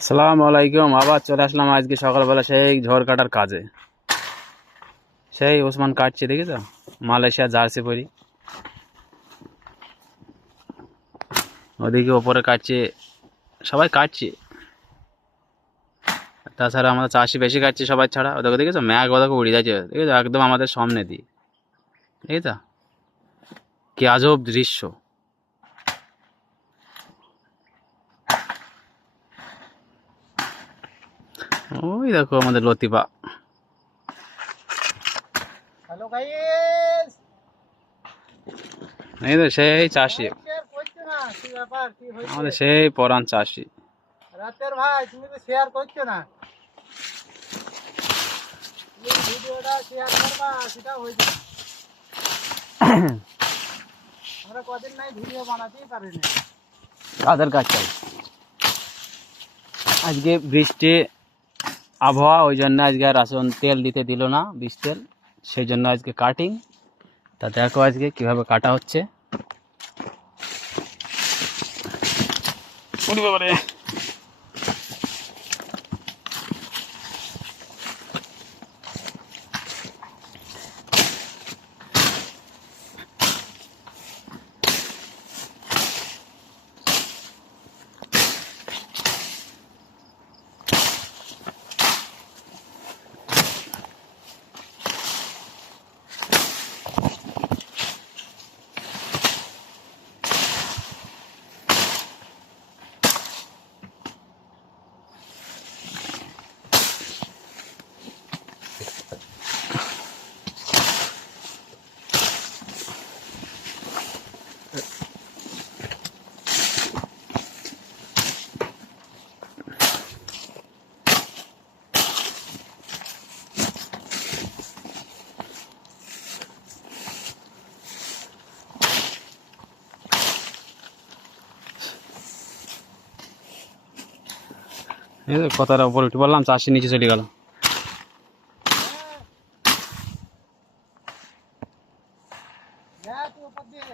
আসসালামু আলাইকুম। আবার চলে আসলাম আজকে সকালবেলা সেই ঝড় কাটার কাজে। সেই ওসমান কাটছে, দেখেছ? মালয়েশিয়া জার্সি পরি, ওদিকে ওপরে কাটছে, সবাই কাটছে। তাছাড়া আমাদের চাষি বেশি কাটছে সবাই ছাড়া। ওদেরকে দেখেছো, ম্যাঘ ওদেরকে উড়ে যাচ্ছে, দেখেছো? একদম আমাদের সামনে দিয়ে, দেখেছো কি আজব দৃশ্য। ওই দেখো আমাদের লতিফা। হ্যালো গাইস, এই তো সেই চাষি, লাইক শেয়ার করছো না? কি ব্যাপার, কি হয়েছে? আমাদের সেই পরাণ চাষি। রাতের ভাই, তুমি তো শেয়ার করছো না। তুমি ভিডিওটা শেয়ার করবা, সেটা হয়েছে না। আমরা কদিন নাই ভিডিও বানাতেই পারিনি। কাদের কাজ চাই, আজকে বৃষ্টি আবহাওয়া, ওই জন্য আজকে আর রাসন তেল দিতে দিল না, বীজ তেল, সেই জন্য আজকে কাটিং। তা দেখো আজকে কিভাবে কাটা হচ্ছে। ওরে বাবারে, এই তো কথাটা উপরে উঠে বললাম, চাষি নিচে চলে গেল। যা তুই উপর দিয়ে,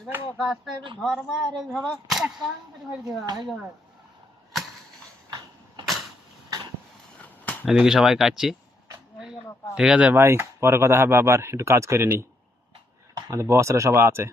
এবার ও গাছটা এবার ধরবা আর এইভাবে টাং করে মেরে দেবা, হয়ে যাবে। এদিকে সবাই কাটছি। হয়ে গেল কাজ। ঠিক আছে ভাই, পরে কথা হবে, আবার একটু কাজ করে নিই, আমাদের বসরা সবাই আছে।